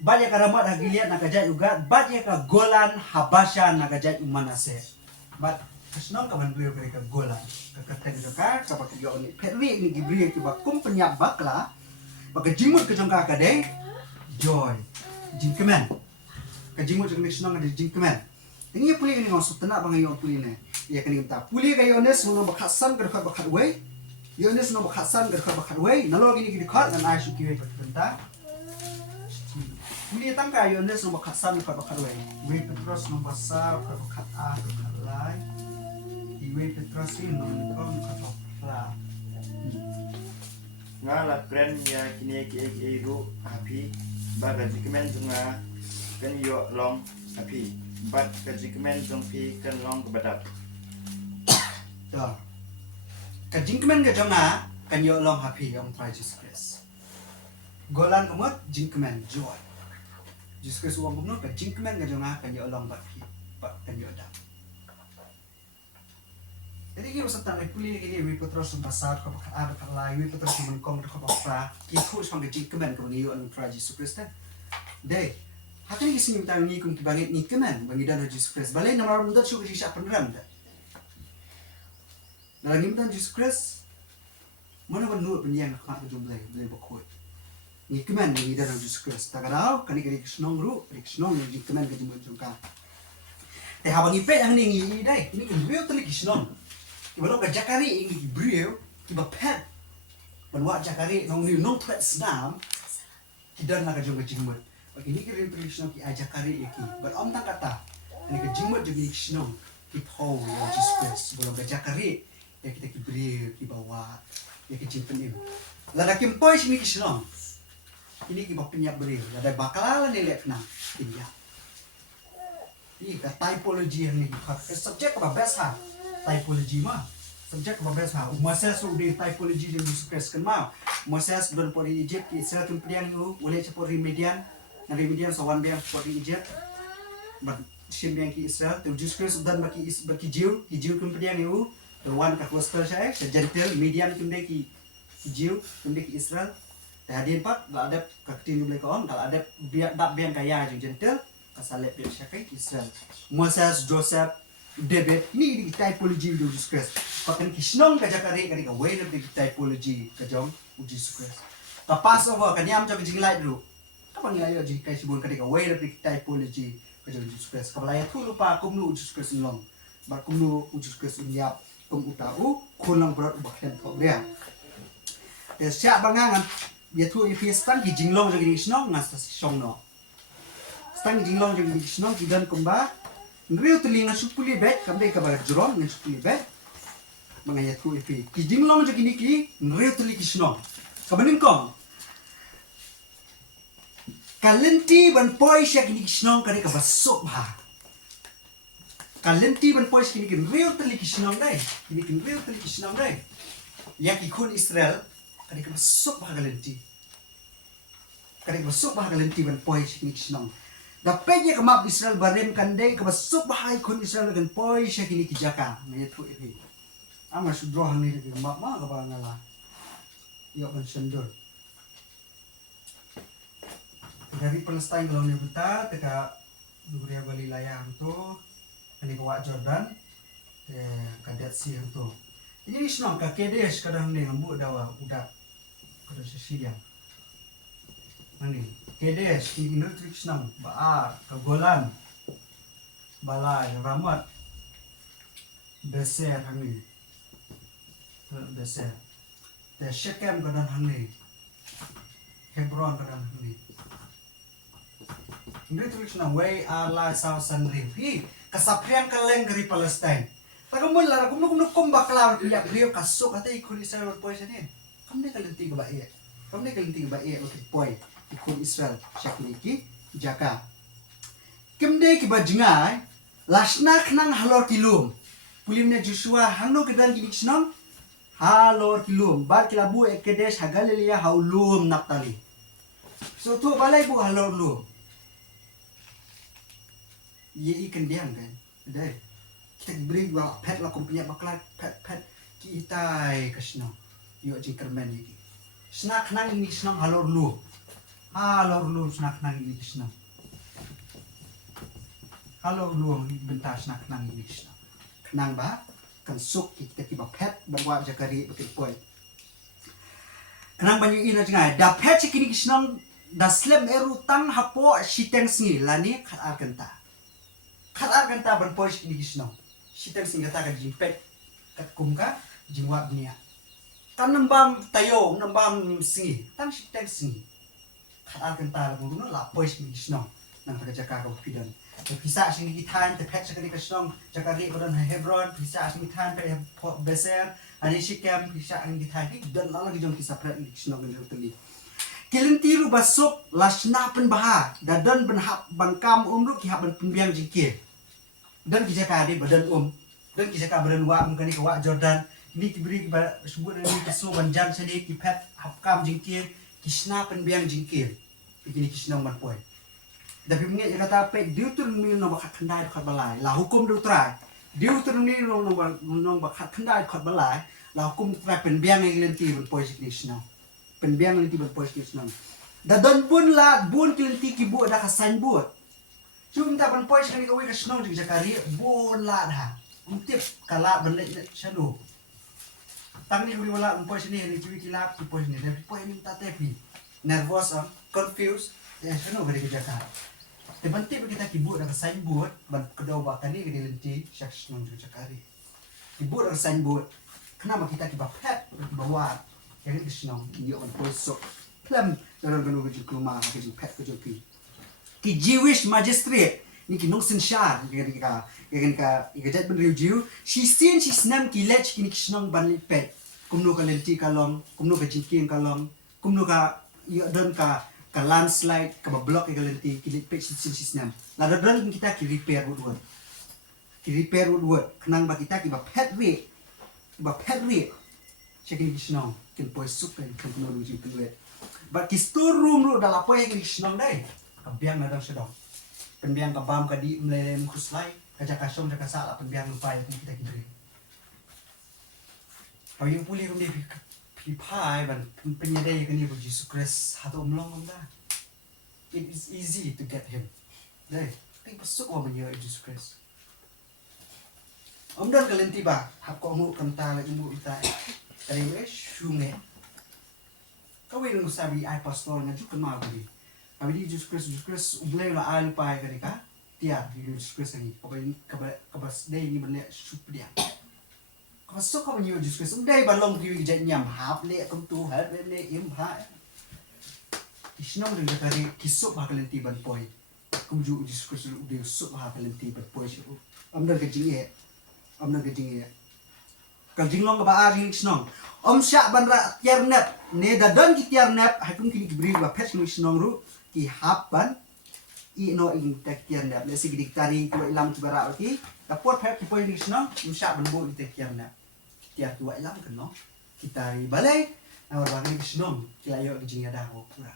banyak ramat hagiliat nakajat juga banyak ka Golan Habasha nakajat Manase but kasnong kaman beliau mereka Golan kakateng jongka kapak yo ni petri ni gibri ki bakum penyak bakla baka jimut ke jongka kadai joy jingkemen ka jimut jong kasnong ada jingkemen ini puli ini ngosot tenak bang yo puli ne ya kan kita puli kayo nes no bakasan ke bakat we yo nes no bakasan ke bakat we nalo gini gini khat dan ai suki we patenta Ini tangka yo nes nomor khasan ka bakat we. We Petrus nomor sar ka bakat a ka bakat lai. We Petrus ini nomor kom ka bakat. nga la kren ya kini ki ru api ba ga jikmen junga kan yo long api bat ga jikmen jung pi kan long ka badap Dah. Ka jingkemen ka jonga kan yo long happy om try Jesus Christ. Golan kemot jingkemen joy. Jesus Christ uang kumno ka jingkemen ka jonga kan yo long happy. Pak kan yo dap. Jadi kita serta pulih ini we Petrus pasar ka bakat ada ka lai we Petrus menkom ka bakat itu sang ka jingkemen ka yo on try Jesus Christ. Deh. Hati ni sini tang ni kum kibangit ni kemen bangi dan Jesus Christ. Balai nama muda syukur sisa peneram dah. Dalam imtan Jesus Christ, mana menurut penyang nak berjumlah boleh berkuat. Ni keman ni dalam Jesus Christ. Tak ada, kani kani kesenong ru, kani kesenong ni keman kani berjumpa. Teh habang ipet yang ni dai, ini beliau telik kesenong. Ibarat kejakari ini beliau, tiba pet. Benwak jakari nong ni nong pet senam, tidak nak kerja kejimut. Bagi ni kira telik kesenong ki ajakari iki. Berom tak kata, ini kejimut jadi kesenong. Kita ya Jesus Christ, belum kejakari. Ya kita kibri ki bawa ya ki penim lada kim poi sini ki senong ini ki bapnya beri lada bakal ni lek na iya ini ka typology yang ni ka subject ka bahasa typology mah subject ka bahasa Moses di typology yang disukes kan mau Moses don pori Egypt ki sel kemplian tu boleh cepori Midian na Midian sawan biang pori Egypt ber sim yang ki Israel tu Jesus dan baki Jew kemplian tu the one ka gospel saya sejentel median kemde ki Jew kemde ki Israel hadin pak la ada ka tin boleh kaon kalau ada biar dak biang kaya jeng jentel kasalep biar syakai Israel Moses Joseph David ini di typology Jesus Christ pakan kisnong ka jakari ka ka way di typology ka jong Jesus Christ ka Passover ka niam jog jinglai dulu kapang nilai jing kai sibun ka way di typology ka jong Jesus Christ ka balaya tu lupa kumnu Jesus Christ long ba kumnu Jesus Christ nyap kum utau kulang berat bahkan kau dia. Siap bangangan dia tu ipi stang ki jinglong jadi snong ngas song no. Stang jinglong jadi snong kidan kumba. Ngriu telinga supuli bet kamde ka bagat jron ngas supuli bet. Mangaya tu ipi ki jinglong jadi niki ngriu teliki snong. Kabanin kong. Kalenti ban poi syak ni snong kare ka basok bah. Kalenti ban pois kini kin real teli kisnong dai kini kin real teli kisnong dai ya ikun Israel kani ka masuk bah kalenti kani masuk bah kalenti ban pois kini kisnong dapat ya kemap Israel barem kandai ka masuk bah ikun Israel dengan pois ya kini kijaka ngai tu ini ama sudroh ni ke map ma ka ba ngala yo ban sendur dari Palestina kalau ni buta teka Duria Galilaya tu ini bawa Jordan kadet si itu ini senang ka kedes kadang ni ngambu dawa udah kada sesiang ani kedes ini nutrik senang baar kegolan balai ramat beser hani beser te Shechem kadang hani Hebron kadang hani ini nutrik senang way ala south sandri kasaprian kaleng dari Palestine. Tagamun lara kumno kumbaklar piyak beliau kasuk ate ikut Israel poy sini. Kamne kalenti ka bae. Kamne kalenti ka bae okay poy ikut Israel syakiliki jaka. Kemde ki bajingai lasna knang halor kilum. Pulimne Joshua hangno kedan ki snam halor kilum bar kilabu ekedes hagalilia haulum naptali. So tu balai bu halor lu. Ye ikan diam kan, deh. Kita beri bawa pet lah kumpunya bakal pet kita kesno. Yo jingkerman ini. Snack nang ini senang halor lu snack nang ini senang. Halor lu bentar snack nang ini senang. Kenang bah, kan suk kita tiba pet bawa jakari betul poin. Kenang banyak ini jangan. Da pet cikini senang. Da slem eru tang hapo siteng singi lani kat arkenta. Katar kan taban pois kini gisno sitang singata ka jimpet kat kumka jingwa dunia kan nembam tayo nembam singi tan sitang singi khatar kenta lagu no la pois ni snong nang pada jaka ka pidan pisa sing ki than te pet sekali ka snong jaka ri badan Hebron pisa sing than pe beser ani sikem pisa ang ki than ki dan la lagi jong kisah pret ni snong ni tuli kilinti ru basuk lasna pen baha dadan ben hap bangkam umru ki hap ben penbiang jingkir dan ki jaka di badan dan ki jaka badan wa mungkin ka wa Jordan ni ki beri kepada sebut ni kesu banjan sedi ki pet hapkam jingkir kisna penbiang jingkir begini kisna man poin tapi mengenai kata apa Deuteronomy no bakat kendai dekat balai lah hukum Deuteronomy no bakat kendai dekat balai lah hukum trai penbiang yang lenti berpoin kisna penbiang lenti berpoin kisna dan pun lah bun kelenti ki bu ada kasan buat cuma tak berpoin sekali kau kisna juga kari bun lah dah untuk kalah balik shadow tang ni kuri wala poin sini ni kiwi kilap ki poin ni tapi poin ni tak tepi nervous confused ya sano bagi kerja Tebanti kita kibut dengan signboard ban kedau bakal ni kena lenti syak nong juga kari. Kibut dengan signboard kenapa kita kibah pet bawa yang itu senang dia on posok pelam dalam kanu kerja rumah kerja pet kerja pi. Ki Jewish magistrate ni ki nong sensyar kita ikat ben Jew she snam ki lech ki senang ban lipet kumno ka lenti kalong kumno ka jingking kalong kumno ka dan ka landslide ka block ka lenti ki lipet si snam la dan kita ki repair wood kenang ba kita ki ba pet rate checking kisnong kin poi sup kan teknologi tuwe ba ki store room ro dala poi ki kisnong dai ka biang na dang sedong penbiang ka bam ka di mlelem khuslai ka jaka som jaka sala penbiang lupa ya kita ki beri pa yung puli kum di pi pai ban penyadai ka ni bu Jesus Christ hato mlong da it is easy to get him dai ting pasuk wa man Jesus Christ dan kalenti ba hap ko mu kanta la ibu ita kare we shume kau yang sabi ai pastor na juk ma budi abi Jesus Christ ublay la ai pai kare ka tia Jesus Christ ni ko ben kabas dei ni benne sup dia ko so ko ni Jesus Christ dei ba long ki jet nyam hap le kum tu ha le im ha isnom de kare kisuk ba kalenti ban poi kum ju Jesus Christ u de sup ha kalenti ban poi su amdan ke jinge kajing long ba ari snong syak ban ra tiarnep ne da dan ki tiarnep hakum ki bri ba pet ni snong ru ki hapan I no ing tek tiarnep le sig dik tari ko ilam tu bara ki ta pot pet ki poi ni snong syak ban bo tek tiarnep tiar tu ilam kan no kita balai na ba ni snong ki ayo jing ada ho pura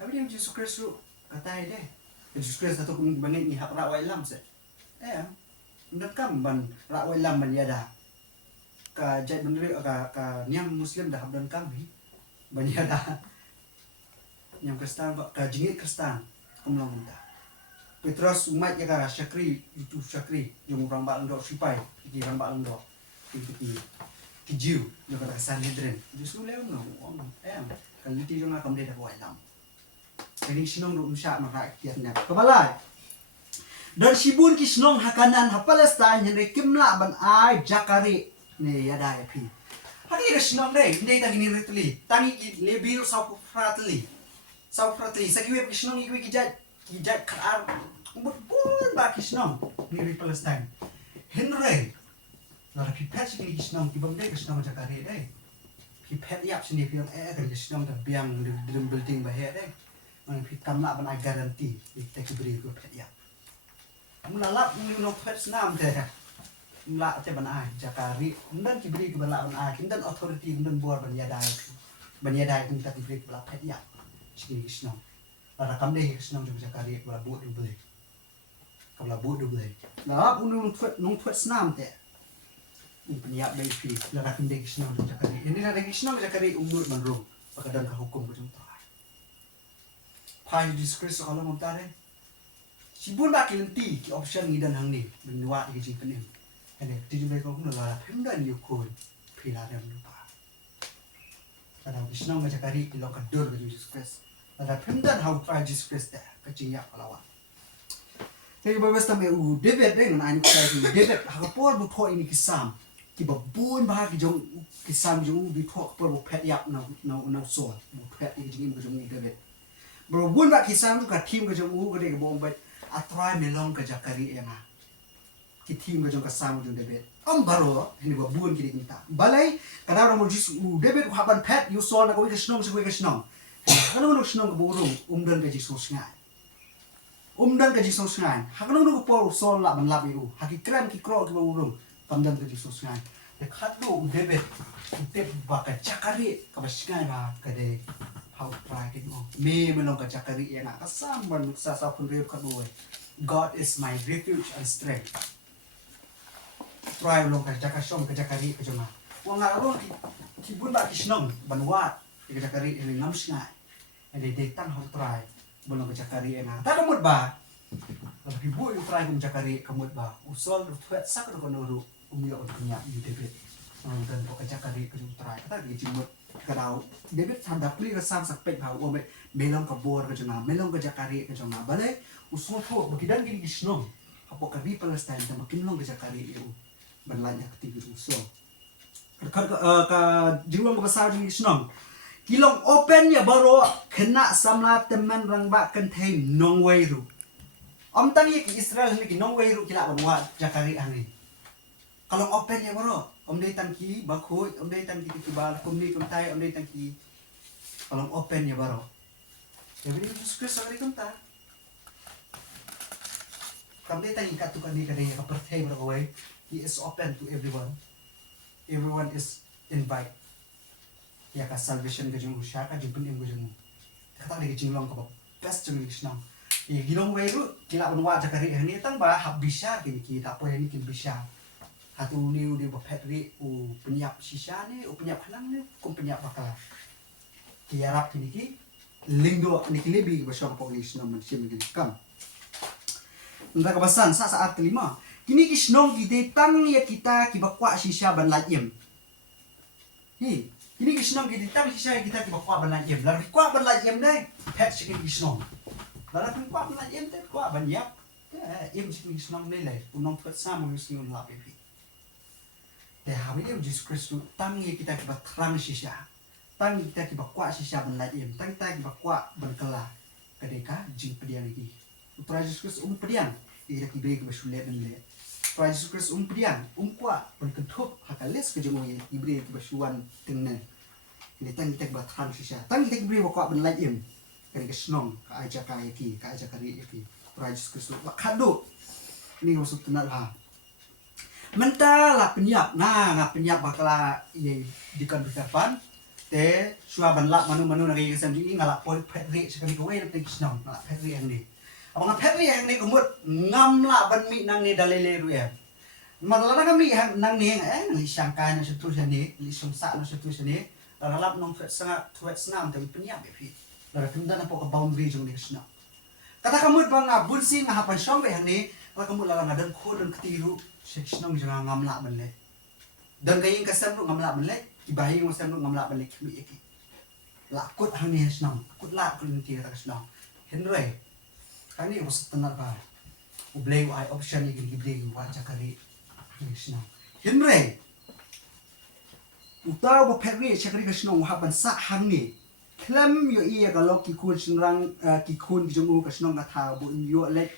abi dia Jesus Christ kata ide Jesus Christ tu kum bangit ni hap ra wa ilam se Mendekam ban rakwai lam ban yada ka jai benderi ka nyang muslim dah dan kami ban yada nyang Kristen ka jingit Kristen kumlong minta Petrus umat ya ka syakri YouTube syakri yang orang bak ndok sipai di orang bak ndok ki Jew yang kata Sanhedrin justru lew no kalau ti jong akam dia dah buat lam jadi sinong ru syak maka tiarnya kebalai dan sibun kisnong hakanan ha Palestine henry kimla ban ai jakari ne yada pi hadi ka sinong dai ndai ta gini ritli tangi lebil sau fratli sagiwe kisnong iwi kijat kar bun ba kisnong ni Palestine henry lara pi patch gini kisnong ki bamde kisnong jakari dai pi pet yap sini pi ka kisnong da biang dalam building ba he dai man pi kamla ban ai garanti kita kibri ko pet yap Mulalap no pet nam teh mula te ban ai jakari dan kibri ke bala ban ai dan authority dan buat ban yadai kita kibri bala pet ya sini kisno lara kam deh kisno jakari bala bu du beli kabla bu du beli lap unu no pet nam teh penyiap dai pi lara kam deh kisno jakari ini lara kisno jakari umur ban rum pakadang ka hukum bujung tai pai discuss kalau mau tare Sibun ba kilenti ki option ni dan hang ni benua ki jing penim ane ti jumai ko kuna la pemdan yu ko pila dam lupa ada bisnang ma jakari ki lokad dor bi Jesus Christ ada pemdan how try Jesus Christ da ka jing ya palawan Jadi babas tame u David dengan ani ki David ha por bu tho ini kisam ki babun ba ki jong kisam jong bi tho por bu pet yap na so bu pet ki jing ko jong ni David Berhubung bak kisah tu ke tim ke jemu ke dia ke bombay atrai melong ke jakari yang ah. Ki tim ke jong ke samu jong debet. Baro ini gua buan kiri kita. Balai kada orang mujis debet haban pet you sol na ko ke snong se ko ke snong. Kalau nak snong ke burung dan ke jisus ngai. Dan ke jisus ngai. Hakano nak por sol la ban lap you. Haki krem ki kro ke burung dan ke jisus ngai. Dekat tu debet debet baka jakari ke basngai ba ke de how try ke mo. Me melong ke jakari yang nak asam ban sa pun real kat boy. God is my refuge and strength. Try long ke jakashom ke jakari ke joma. Wang ngaron ki bun ba kisnong ban wat ke jakari ini ngam sngai. Ada datang how try belum ke jakari ena. Tak mut ba. Kalau ibu you try ke jakari kamut ba. Usol tuat sak ko noru umyo punya you debit. Dan ko ke jakari ke try. Kata di jimut kadau debit sanda pli ke sam sak pek ba o melong ke bor ke jona. Melong ke jakari ke jona. Balai usol tho begidan gini kisnong. Apo ka bi Palestine ta makin long ke jakari you. Berlanya ketiga usol. Ka jilong ke besar di kisnong. Kilong open ya baru kena samla teman rang ba contain nong weiru. Tang ye ki Israel ni ki nong weiru kila banwa jakari ani. Kalau open ya baru dai tangki bakoi dai tangki ki bal kumni kumtai dai tangki. Kalau open ya baru. Ya bini Yesus sagari kumta. Kamde tangki katukan ni kadai ka perthai baru he is open to everyone. Everyone is invite. Ya ka salvation ke jung syaka jung pening ke jung kata lagi jinglong ke best jung isnam ye gilong weiru kila banwa jakari ni tang ba hab bisa kini ki tak apa ni kin bisa hatu ni di bapetri u penyap sisa ni u penyap halang ni kum penyap bakal ki arab kini ki lingdo ni ki lebi basang polis nam sim ni kam nda ka basan saat kelima kini kisnong ki detang ya kita ki bakwa sisa ban lajim hi ini kisnong kita tak bisa kita tiba kuat berlajim. Lalu kuat berlajim deh, pet sikit kisnong. Lalu kuat berlajim deh, kuat banyak. Im sikit kisnong ni leh, unong pet sama kisnong lap ini. Deh hari ini Yesus Kristus tangi kita tiba terang sisa, tangi kita tiba kuat sisa berlajim, tangi kita tiba kuat berkelah. Kedeka jing pedian lagi. Tuhan Yesus Kristus pedian, kita tiba kita bersulit dan leh. Tuhan Yesus Kristus pedian, kuat berkentup hakalis kejemuan ibri kita bersuan dengan ini tang kita bertahan sisa tang kita beri waktu berlajim kali kesnong ke aja kali iki Tuhan Yesus Kristus kado ini maksud kenal ha mentala penyap ngap penyap bakala ye dikan berkapan te sua banlak manu nari kesam ji ngalak poi petri sekali kowe te kesnong ngalak petri yang ni abang petri yang ni umut ngamla ban mi nang ni dalele ru ya malah kami nang ni li sangka na setu sini li sumsa na setu sini lalap nong sangat tuat senam tapi penyap bepi lalap kemudian apa ke boundary jong ni senam kata kamu bang abun sing ngahapan syong be ni kalau kamu lalang ada kodon ketiru senam jangan ngamla benle dan gayeng kasam lu ngamla benle ibahi ngasam lu ngamla benle kimi iki lakut hani senam kut lak kun ti ta senam henry kani us tenar ba ublei ai option ni gibri wa jakari senam henry utaw ba peri chakri kasno haban sa hangni klam yo iya kalau kikun sinrang kikun jongu kasno ngatha bu yo let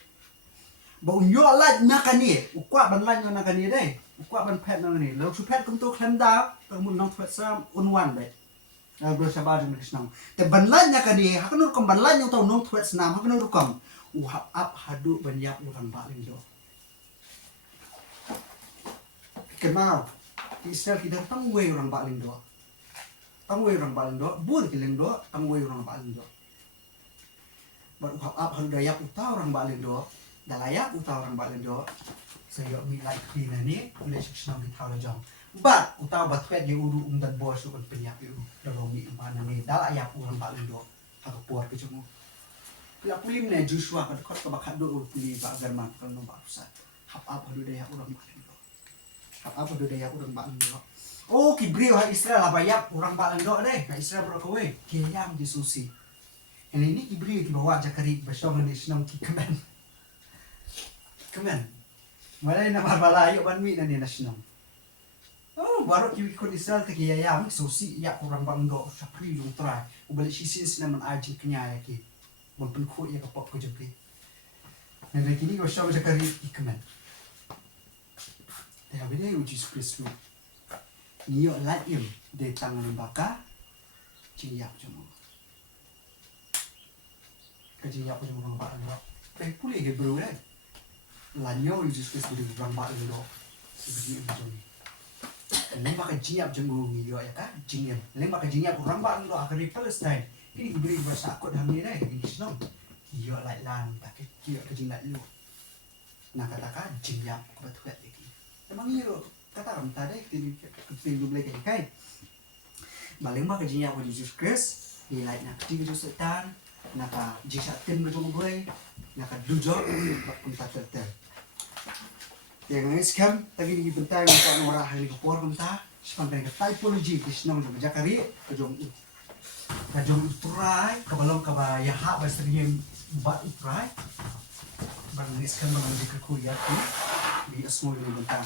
bu yo let nakani ukwa ban lan yo nakani dai ukwa ban pet nakani lo su pet kum to klam da kamun nong pet sam unwan dai na bro sabar jeng kasno te ban lan nakani haknu kom ban lan yo taw nong pet snam haknu kom u hap up hadu ban yap yo kan ba ling yo kenal Israel kita tangway orang baling doa, buat kileng doa, tangway orang baling doa. Baru apa hal dayak utah orang baling doa, dalayak utah orang baling doa. Saya milai kini ni, boleh seksama kita lajang. Bat utah batwet di uru dan bos ukon penyak itu, daromi mana ni dalayak orang baling doa, aku puas kecemu. Pila pulim ni Joshua pada kot kebakat doa puli bagar mak kalau nombak pusat. Apa hal dayak orang baling doa. Apa budaya orang Pak Lindo? Oh, kibriu ha Israel apa ya orang Pak Lindo deh. Ka Israel bro kowe. Kiyam di susi. Ini kibriu ki bawa jakari basong ni senang ki kemen. Malay na marbalayo ban mi na ni nasional. Oh, baru ki ko Israel te kiyam susi ya orang Pak Lindo sa pri yung try. Ubalik sisin sina man aji kanya ki. mempenku ia kapok ko jumpi na kini ko siya jakari ikaman ya bede Jesus Kristus niyo laim de tang lembaka cinyak jemu kajinyak jemu orang ba lo pe puli Hebrew kan lanyo Jesus Kristus di orang ba lo sebiji jemu lembak kajinyak jemu niyo ya ka jingyam lembak kajinyak orang ba lo akari Palestine ini beri bahasa akut hamil dah ini senang iyo lai lan tak kira kajinyak lo nak katakan jinyak kebetulan lagi emang iyo kata orang tadi kita boleh kai baling ba kajinyak ko Jesus Christ nilai nak tiga setan naka jisa tim na gue naka dujok pun tak terter yang ini scam tadi di bentai untuk orang hari kepor bentar sepanjang ke typology di senang sama jakari kejong utrai kebalong kabaya hak bahasanya bat utrai bang ini scam bang di kuliah di asmul di bentar